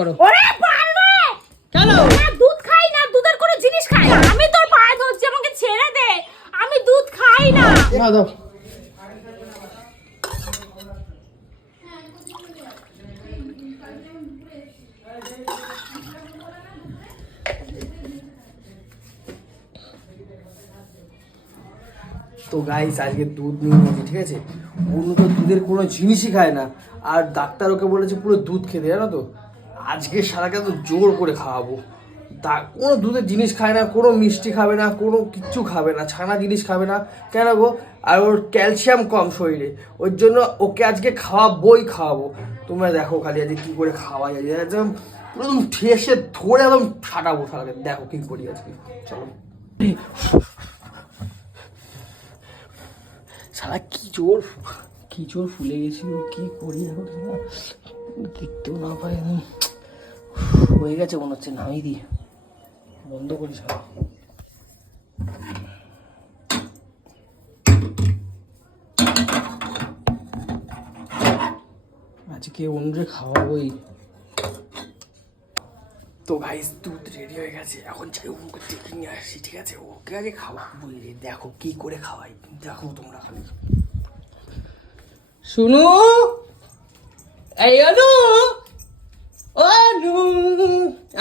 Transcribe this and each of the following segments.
ওরে পারবে কেন? না দুধ খাই না, দুধের কোনো জিনিস খাই না আমি। তোর পায়ে ধরছি, আমাকে ছেড়ে দে, আমি দুধ খাই না। না দাও। তো গাইস আজকে দুধ নিয়ে নিয়েছি, ঠিক আছে? অন্য তো দুধের কোনো জিনিসই খায় না, আর ডাক্তার ওকে বলেছে পুরো দুধ খেতে, জানো তো? আজকে সারাকে তো জোর করে খাওয়াবো। কোনো দুধের জিনিস খায় না, কোনো মিষ্টি খাবে না, কোনো কিচ্ছু খাবে না, ছানা জিনিস খাবে না। কেন গো? আর ওর ক্যালসিয়াম কম শরীরে, ওর জন্য ওকে আজকে খাওয়াবো। তোমরা দেখো খালি আজকে কী করে খাওয়া যায়, একদম পুরো একদম ঠেসে ধরে একদম ফাটাবো সারাকে। দেখো কী করি আজকে, চলো। সারা কি জোর ফুলে গেছিল, কি করি এখন দেখতেও না পাই, একদম হয়ে গেছে মনে হচ্ছে। নামিয়ে দিই, বন্ধ করি সারা। আজকে অন্যরে খাওয়াবোই। তো গাইস দুধ রেডি হয়ে গেছে, এখন চাই ওকে ডেকে নিয়ে আসি, ঠিক আছে? ওকে আগে খাওয়াবোই রে, দেখো কি করে খাওয়াই, দেখো তোমরা খালি। শুনু, এই অনু, অনু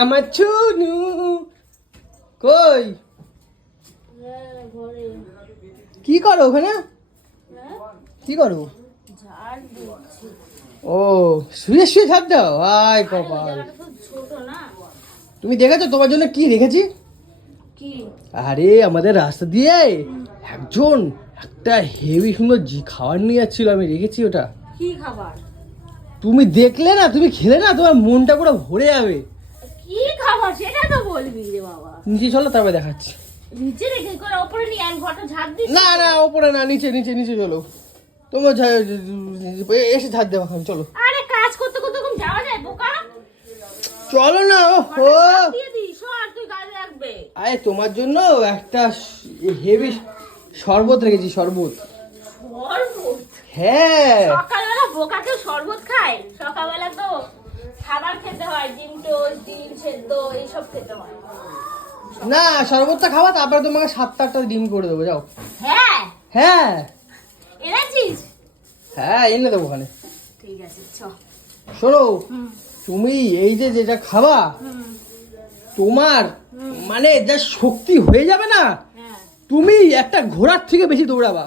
আমার চুনু কই? কি করো ওখানে? কি করো? ও শুয়ে ঝাড় দাও? আয় কপাল, তুমি দেখেছো তোমার জন্য কি রেখেছি? আরে আমাদের রাস্তা দিয়ে একজন একটা হেভি সুন্দর খাবার নিয়ে যাচ্ছিল, আমি রেখেছি ওটা। কি খাবার? তুমি দেখলে না, তুমি খেলে না, তোমার মনটা পুরো ভরে যাবে। কি খাবার সেটা তো বলবি রে বাবা। নিচে চলো, তারপরে দেখাচ্ছি। নিচে রেখে করে উপরে নিয়ে আমি ঘরটা ঝাড় দিই। না না উপরে না, নিচে চলো। তোমার এসে ঝাড় দেওয়া খান, চলো। আরে কাজ করতে করতে কোন যাওয়া যায় বোকা? চলো না। ও দিয়ে দি সর, তুই গায়ে রাখবে। আরে তোমার জন্য একটা হেভি শরবত রেখেছি, শরবত। হ্যাঁ, সকালবেলা বোকাকে শরবত খায়? সকালবেলা তো খাবার খেতে হয়, ডিম টোস্ট, ডিম সেদ্ধ এইসব খেতে হয়। না শরবতটা খাওয়া, তারপরে তোমাকে 7-8টা ডিম করে দেবো, যাও। হ্যাঁ হ্যাঁ এনেছিস? হ্যাঁ এনে দেবো ওখানে। ঠিক আছে চ। শোনো, তুমি এই যে যেটা খাবা, তোমার মানে যা শক্তি হয়ে যাবে না, তুমি একটা ঘোড়ার থেকে বেশি দৌড়াবা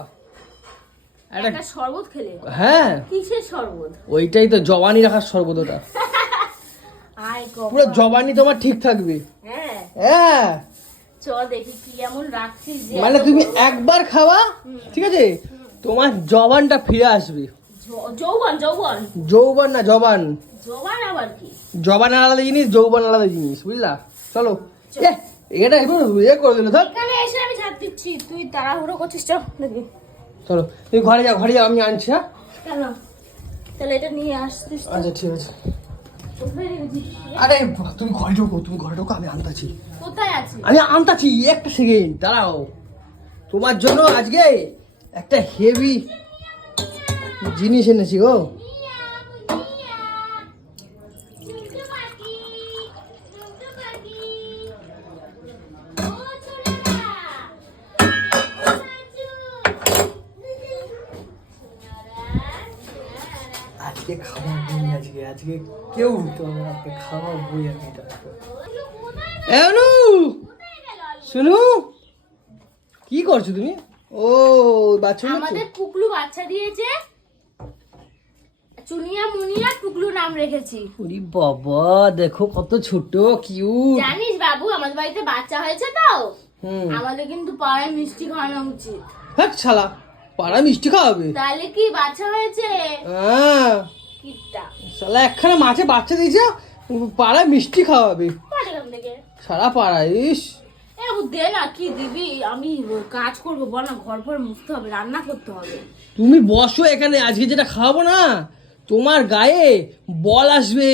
একটা শরবত খেলে। হ্যাঁ। কিসের শরবত? ওইটাই তো জবানি রাখার শরবত, ওটা পুরো জবানি তোমার ঠিক থাকবে। হ্যাঁ হ্যাঁ চ দেখি কি এমন রাখছিস যে মানে তুমি একবার খাওয়া, ঠিক আছে, তোমার জবানটা ফিরে আসবে। যৌবন না জবান। জবান আবার কি? জবান আলাদা জিনিস, যৌবন আলাদা জিনিস, বুঝলা? চলো এটা একটু ইয়ে করে দিলে ধর। এখানে এসে আমি ছাড় দিচ্ছি, তুই তাড়াহুড়ো করছিস। চ দেখি। চলো তুমি ঘরে যাও, আমি আনছি। হ্যাঁ কেন? তাহলে এটা নিয়ে আসছিস? আচ্ছা ঠিক আছে। আরে তুমি ঘরে ঢোকো, আমি আনতাছি। কোথায় আছিস? আমি আনতাছি, একটা সেকেন্ড দাঁড়াও। তোমার জন্য আজকে একটা হেভি জিনিস এনেছি গো। আজকে খাবার বই, আজকে কেউ উঠতে হবে না, আজকে খাবার বই। আমি এটা শুনু, কি করছো তুমি? ও বাচ্চা, আমাদের কুকলু বাচ্চা দিয়েছে, চুনিয়া মুনিয়া টুকলু নাম রেখেছি। ওরে বাবা দেখো কত ছোট কিউট। জানিস বাবু, আমাদের বাড়িতে বাচ্চা হয়েছে তো, আমাদের কিন্তু পাড়ায় মিষ্টি খাওয়ানো উচিত। হ্যাঁ শালা, পাড়ায় মিষ্টি খাওয়াবে? তাহলে কি বাচ্চা হয়েছে? হ্যাঁ শালা, একখানা মাছে বাচ্চা দিয়েছে, পাড়ায় মিষ্টি খাওয়াবে সারা পাড়ায়। ইস দে না, কি দিবি? আমি কাজ করবো বল না, ঘর ফর মুছতে হবে, রান্না করতে হবে। তুমি বসো এখানে, আজকে যেটা খাওয়াবো না, তোমার গায়ে বল আসবে,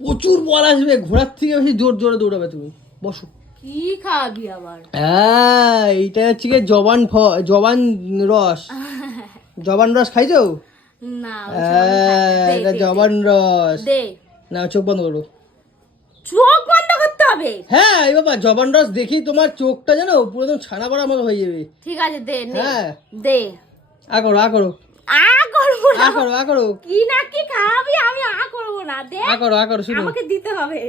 প্রচুর বল আসবে, ঘোড়ার থেকে বেশি জোরে দৌড়াবে। তুমি বসো। কি খাবি আবার? হ্যাঁ এইটা হচ্ছে কি জবান রস। জবান রস খাইছো? না এটা জবান রস। না চোখ বন্ধ করো। চোখ বন্ধ করতে হবে। হ্যাঁ এই বাবা জবান রস দেখি তোমার চোখটা জানো পুরো একদম ছানা পড়ার মতো হয়ে যাবে। ঠিক আছে দে নে। হ্যাঁ দে। করো করো করবো না। করো কি না কি খাওয়াবি আমি করবো না। দে। করো শুনো। আমাকে দিতে হবে।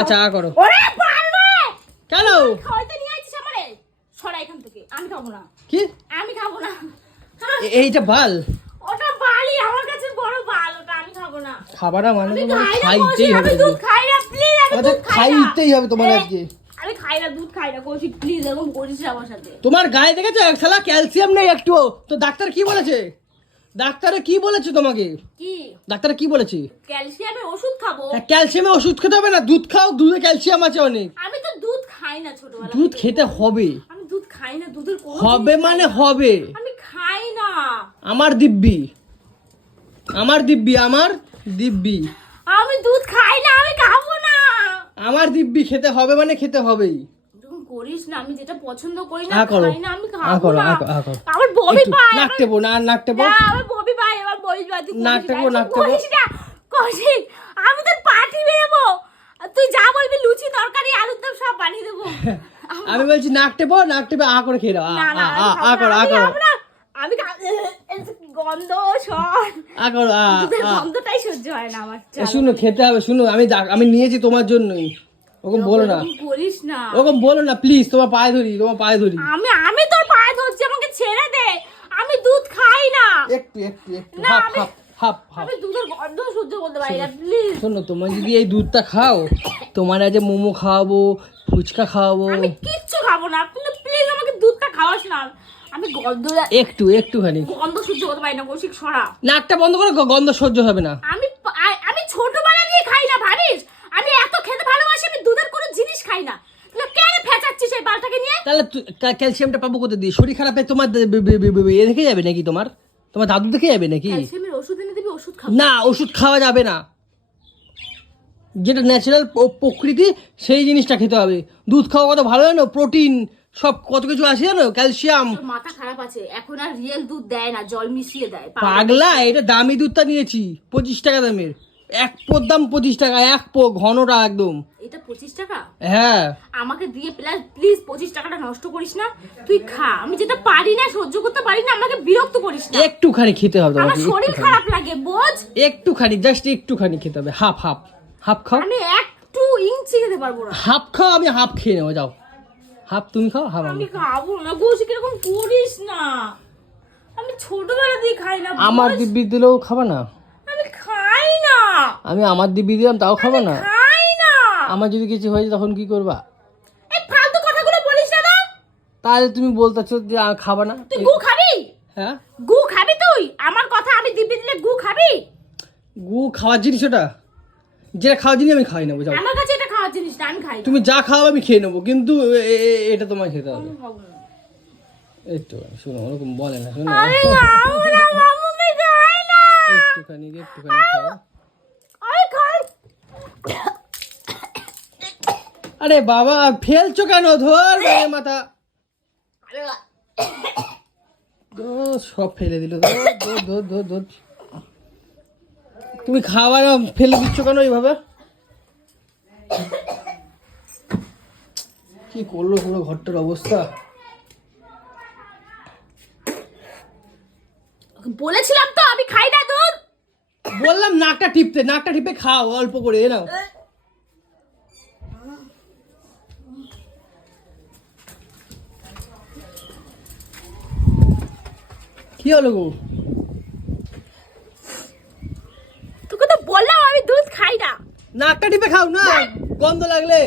আচ্ছা করো। ওরে পারবে। কেন? খাওয়াইতে নিয়ে আইছিস আমারে? সরা এখান থেকে। আমি খাবো না। কি? আমি খাবো না। এইটা বাল? ওটা বালই, আমার কাছে বড় বাল, ওটা আমি খাবো না। খাবার না মানে আমি তোমার খাই না, খাইতেই হবে। আমি দুধ খাই না, প্লিজ আমি আচ্ছা দুধ খাই না। খাইতেই হবে তোমার আজকে। আমি খাই না, দুধ খাই না, কৌশিক প্লিজ এরকম করিস না আমার সাথে। তোমার গায়ে দেখেছো শালা ক্যালসিয়াম নেই একটুও। তো ডাক্তার কি বলেছে? ডাক্তারে কি বলেছে তোমাকে? কি? ডাক্তারে কি বলেছে? ক্যালসিয়ামের ওষুধ খাবো। ক্যালসিয়ামের ওষুধ খেতে হবে না, দুধ খাও, দুধে ক্যালসিয়াম আছে অনেক। আমি তো দুধ খাই না ছোটবেলা দুধ থেকে। খেতে হবে। আমি দুধ খাই না, দুধের কোনো হবে জিনিস মানে খাই না। হবে। আমি খাই না। আমার দিব্যি আমার দিব্যি আমি দুধ খাই না, আমি খাবো না। আমার দিব্যি খেতে হবে মানে খেতে হবেই। এরকম করিস না, আমি যেটা পছন্দ করি না করো। খাই না, আমি খাবো না। করো। আমার বমি একটু পায়। নাক টেপো না, নাক টেপো। না, আমার বমি পায়, আমার বমি পায়, তুই নাক করিস না, টেপো, এসব নাক টেপো। করিস না। কৌশিক, আমি তোর পার্টি বেরোবো, তুই যা বলবি লুচি তরকারি আলুর দম সব বানিয়ে দেবো। আমি বলছি নাক টেপো করে খেয়ে দাও। না, না, আমি খাবো না, আমি খাবো না। আমি গন্ধ সর করো দুধের গন্ধটাই সহ্য হয় না আমার। শুনো খেতে হবে, শুনো আমি নিয়েছি তোমার জন্যই। ওরকম বলো না, এরকম করিস না। ওরকম বলো না প্লিজ। তোমার পায়ে ধরি। আমি তোর পায়ে ধরছি, আমাকে ছেড়ে দে। আমি দুধ খাই না। একটু না, হাফ আমি দুধের গন্ধ সহ্য করতে পারি না, প্লিজ। শোনো, তোমার যদি এই দুধটা খাও, তোমার আজ মোমো খাওয়াবো, ফুচকা খাওয়াবো। আমি কিচ্ছু খাবো না, কিন্তু প্লিজ আমাকে দুধটা খাওয়াস না। আমি একটুখানি গন্ধ সহ্য করতে পারি না, কৌশিক সরা। নাকটা বন্ধ করো, গন্ধ সহ্য হবে না। আমি ছোটবেলা দিয়ে খাই না ভাবিস? আমি এত খেতে ভালোবাসি, আমি দুধের কোনো জিনিস খাই না। তাহলে কেন ফেচাচ্ছিস এই বালটাকে নিয়ে? তাহলে ক্যালসিয়ামটা পাবো কোথা দিয়ে? শরীর খারাপে তোমার এ দেখে যাবে নাকি? তোমার দাদু দেখে যাবে নাকি? ক্যালসিয়ামের ওষুধ এনে দিবি, ওষুধ খাবো না, ওষুধ খাওয়া যাবে না। যেটা ন্যাচারাল প্রকৃতি সেই জিনিসটা খেতে হবে। দুধ খাওয়া কত ভালো জানো, প্রোটিন সব কত কিছু আছে জানো, ক্যালসিয়াম। তোর মাথা খারাপ আছে, এখন আর রিয়েল দুধ দেয় না, জল মিশিয়ে দেয়। পাগলা, এটা দামি দুধটা নিয়েছি, 25 টাকা দামের। এক পোর দাম 25 টাকা, এক পো ঘনটা একদম। এটা 25 টাকা? হ্যাঁ। আমাকে দিয়ে প্লিজ 25 টাকাটা নষ্ট করিস না। তুই খা, আমি যেটা পারি না, সহ্য করতে পারি না, আমাকে বিরক্ত করিস না। একটুখানি খেতে হবে আমার তোমাকে, শরীর খারাপ লাগে, বোঝ। জাস্ট একটুখানি খেতে হবে। হাফ খাও। আমি একটু ইঞ্চি খেতে পারবো না। হাফ খাও, আমি হাফ খেয়ে নেবো। যাও, হাফ তুমি খাও, হাফ আমি খাবো না, কৌশিক এরকম করিস না। আমি ছোটবেলা দিয়ে খাই না। আমার দিব্যি দিলেও খাবে না? আমি খাই না। আমি আমার দিব্যি দিলাম তাও খাবে না? খাই না। আমার যদি কিছু হয়েছে তখন কি করবা? এই ফালতু কথাগুলো বলিস না। তাহলে তুমি বলতেছো যে খাবা না? তুই গু খাবি? হ্যাঁ, গু খাবি তুই? আমার কথা আমি দিব্যি দিলে গু খাবি? গু খাওয়ার জিনিস ওটা? যেটা খাওয়ার জিনিস আমি খাই নেবো। যাও, আমার কাছে এটা খাওয়ার জিনিস না, আমি খাই না। তুমি যা খাও আমি খেয়ে নেবো, কিন্তু এটা তোমায় খেতে হবে। আমি খাবো না। একটু শোনো, ওরকম বলে না, শোনো। আমি খাবো না, মামুনি খাই না। একটুখানি খাও। আমি খাই। আরে বাবা, ফেলছো কেন? ধর মাথা। সব ফেলে দিল। ধর। তুমি খাবার ফেলে দিচ্ছ কেন এইভাবে? কি করলো পুরো ঘরটার অবস্থা? বলেছিলাম তো আমি খাই না দুধ। বললাম নাকটা টিপে খাও অল্প করে, নাও। কি হলো গো? তোকে তো বললাম আমি দুধ খাই না। নাকটা টিপে খাও না, গন্ধ লাগলে।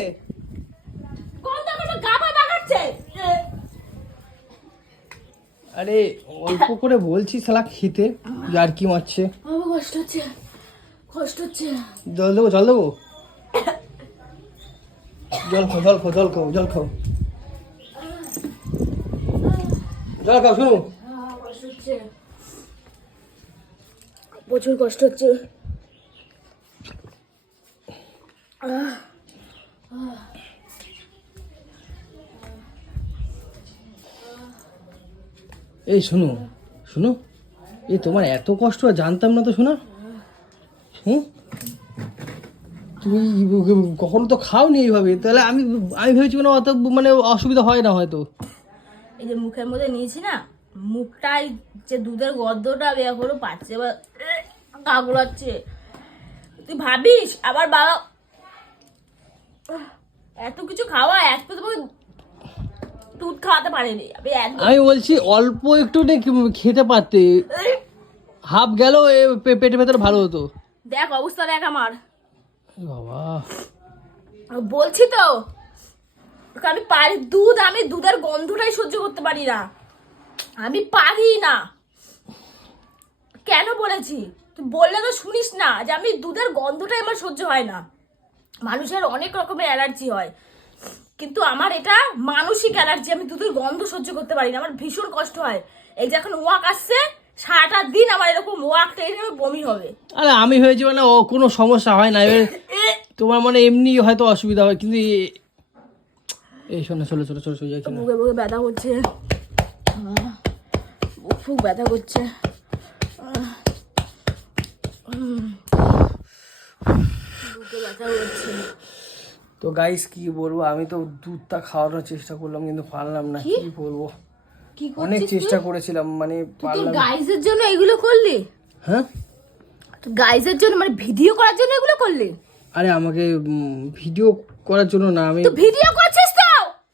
গন্ধ করে গাবা বাগাচ্ছে। আরে অল্প করে বলছি শালা খেতে, আর কি মারছে। আমার কষ্ট হচ্ছে। জল দেবো? জল খাও। জল খাও, শোনো। কষ্ট হচ্ছে, প্রচুর কষ্ট হচ্ছে। এই শোনো, এই তোমার এত কষ্ট আর জানতাম না তো, শোনা। তুমি কখনো তো খাওনি এইভাবে, তাহলে আমি ভেবেছি মানে অত মানে অসুবিধা হয় না হয়তো। এই যে মুখের মধ্যে নিয়েছি না, মুখটাই যে দুধের গর্দটা বের করে পাচ্ছে, এবার কাগুলাচ্ছে। তুই ভাবিস আবার বাবা এত কিছু খাওয়া, এত তোমাকে দুধ খাওয়াতে পারেনি। আমি বলছি অল্প একটু খেতে পারতে, হাফ গেল পেটের ভেতরে ভালো হতো। দেখ অবস্থা দেখ আমার বাবা, বলছি তো আমি পারি দুধ, আমি দুধের গন্ধটাই সহ্য করতে পারি না, আমি পারি না। কেন বলেছি তুই বললে তো শুনিস না, যে আমি দুধের গন্ধটাই আমার সহ্য হয় না। মানুষের অনেক রকমের অ্যালার্জি হয়, কিন্তু আমার এটা মানসিক অ্যালার্জি, আমি দুধের গন্ধ সহ্য করতে পারি না, আমার ভীষণ কষ্ট হয়। এই যে এখন ওয়াক আসছে, সারাটা দিন আমার এরকম ওয়াক টেনে বমি হবে। আরে আমি হয়েছি মানে ও কোনো সমস্যা হয় না, এবার তোমার মানে এমনি হয়তো অসুবিধা হয়, কিন্তু এই শোনো, চলো চলো চলো চলে যাই। বুকে বুকে ব্যথা করছে, বুক ফুক ব্যথা করছে। বুকে ব্যথা করছে। তো গাইস কি বলবো, আমি তো দুধটা খাওয়ানোর চেষ্টা করলাম কিন্তু পারলাম না। কি বলবো, কি অনেক করছিস চেষ্টা তুই? করেছিলাম মানে তুই পারলাম না। গাইজের জন্য এগুলো করলি? হ্যাঁ, তুই গাইজের জন্য মানে ভিডিও করার জন্য এগুলো করলি? আরে আমাকে ভিডিও করার জন্য না, আমি তুই ভিডিও করছিস তো?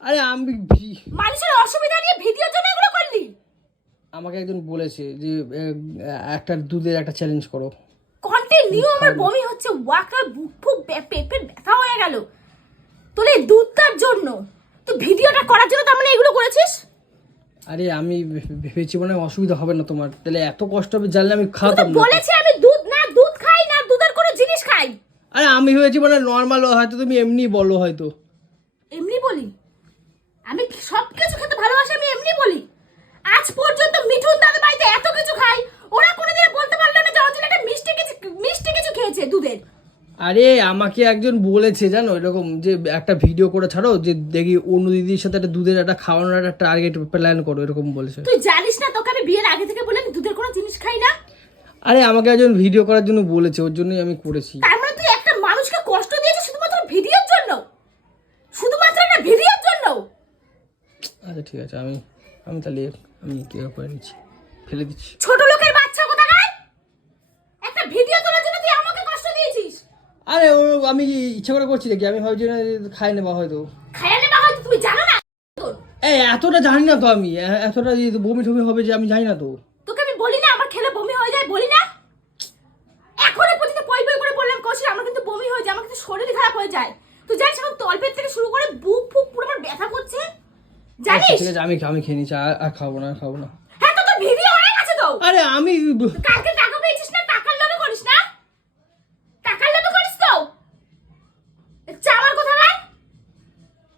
আরে আমি মানুষের অসুবিধা নিয়ে ভিডিওর জন্য এগুলো করলি? আমাকে একজন বলেছে যে একটা দুধের একটা চ্যালেঞ্জ করো। কন্টিনিউ আমার বমি হচ্ছে, ওয়াকার বুক ফুক পেট ব্যথা হয়ে গেল তোর এই দুধটার জন্য। তুই ভিডিওটা করার জন্য তার মানে এগুলো করেছিস? আরে আমি ভেবেছি মানে অসুবিধা হবে না তোমার, তাহলে এত কষ্ট হবে জানলে আমি খাতাম না। বলেছি আমি দুধ না দুধ খাই না, দুধের কোনো জিনিস খাই। আরে আমি ভেবেছি মানে নর্মাল, হয়তো তুমি এমনি বলো হয়তো। এমনি বলি? আমি সব কিছু খেতে ভালোবাসি, আমি এমনি বলি? আজ পর্যন্ত মিঠুন দাদা বাড়িতে এত কিছু খাই, ওরা কোনোদিন বলতে পারলো না যে অঞ্জলি একটা মিষ্টি কিছু খেয়েছে দুধের। আরে আমাকে একজন বলেছে জানো এরকম, যে একটা ভিডিও করে ছাড়ো, যে দেখি অন্য দিদির সাথে একটা দুধের একটা খাওয়ানোর একটা টার্গেট প্ল্যান করো, এরকম বলেছে। তুই জানিস না তোকে আমি বিয়ের আগে থেকে বললাম দুধের কোনো জিনিস খাই না? আরে আমাকে একজন ভিডিও করার জন্য বলেছে, ওর জন্যই আমি করেছি। তার মানে তুই একটা মানুষকে কষ্ট দিয়েছিস শুধুমাত্র ভিডিওর জন্য? শুধুমাত্র একটা ভিডিওর জন্য? আচ্ছা ঠিক আছে, আমি তাহলে আমি কেউ করে নিচ্ছি, ফেলে দিচ্ছি। ছোট লোকের বাচ্চা কোথাকার, একটা ভিডিও তোলার জন্য তুই আমাকে কষ্ট দিয়েছিস? আরে আমি কি ইচ্ছা করে করছি নাকি? আমি ভাবছি না খাই নেবা হয়তো। খাইয়া নেবা হয়তো, তুমি জানো না? এতটা জানি না তো আমি, এতটা বমি টমি হবে যে আমি জানি না তো। তোকে আমি বলি না আমার খেলে বমি হয়ে যায়, বলি না? এখনো পর্যন্ত পই পই করে বললাম কৌশিক আমার কিন্তু বমি হয়ে যায়, আমার কিন্তু শরীর খারাপ হয়ে যায়। তুই জানিস এখন তলপেট থেকে শুরু করে বুক ফুক পুরো আমার ব্যথা করছে, জানিস? ঠিক আছে, আমি খেয়ে নিচ্ছি, আর খাবো না। হ্যাঁ তো তোর ভিডিও হয়ে গেছে তো। আরে আমি কালকে টাকা পেয়েছিস না, টাকার লোভে করিস না? টাকার লোভে করিস তো? চামার কোথাকার,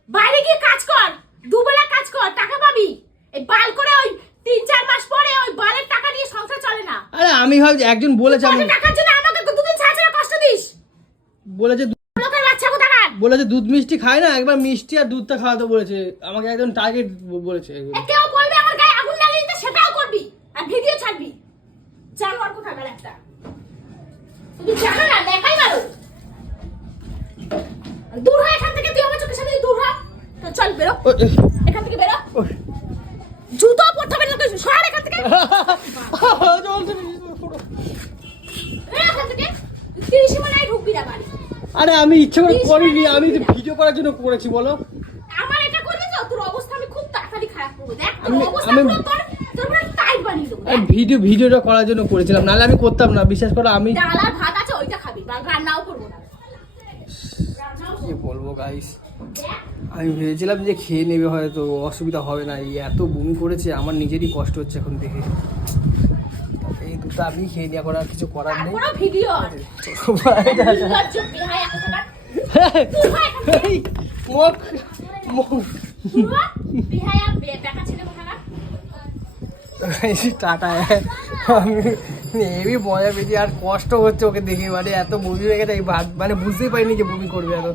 বাইরে গিয়ে কাজ কর, দুবেলা কাজ কর, টাকা পাবি। এই বাল করে ওই 3-4 মাস পরে ওই বালের টাকা নিয়ে সংসার চলে না। আরে আমি ভাবছি একজন বলেছে, আমি টাকার জন্য আমাকে দুদিন ছাড়া ছাড়া কষ্ট দিস। বলেছে লোকের বাচ্চা কোথাকার। বলেছে দুধ মিষ্টি খায় না, একবার মিষ্টি আর দুধটা খাওয়াতে বলেছে আমাকে, একজন টার্গেট বলেছে। কেউ বলবে আমার গায়ে আগুন লাগিয়ে দিতে, সেটাও করবি আর ভিডিও ছাড়বি। জানোয়ার কোথাকার একটা, তুমি জানো না দেখাই মারো। দূর হয় এখান থেকে, তুই আমার চোখের সামনে দূর হ। তো চল বেরো এখান থেকে, বেরো। জুতো পরতে হবে না, সর এখান থেকে। এখান থেকে 30 মিনিট ঢুকবি না বাড়ি। আরে আমি ইচ্ছা করে করিনি, আমি ভিডিও করার জন্য করেছি বলো। আমার এটা করবি তো তোর অবস্থা আমি খুব তাড়াতাড়ি খারাপ করবো। দেখ তোর আমি- অবস্থা আমি- পুরো তোর পুরো টাইট বানিয়ে দেবো। আমি ভিডিওটা করার জন্য করেছিলাম, নাহলে আমি করতাম না, বিশ্বাস করো। আমি ডাল আর ভাত আছে ওইটা খাবি, বা রান্নাও করবো না। কি বলবো গাইস, আমি ভেবেছিলাম যে খেয়ে নেবে হয়তো অসুবিধা হবে না, এই এত বমি করেছে আমার নিজেরই কষ্ট হচ্ছে এখন দেখে। এই দুটো আমি খেয়ে নেওয়া করার কিছু করার নেই। তারপরও ভিডিও আর লজ্জা বিহায় এতটা এই, মুখ বিহায় আর বেটা ছেলে কোথাকার। টাটা। আমি হেবি মজা পেয়েছি, আর কষ্ট হচ্ছে ওকে দেখে, মানে এত বমি হয়ে গেছে, মানে বুঝতেই পারিনি যে বমি করবে এত।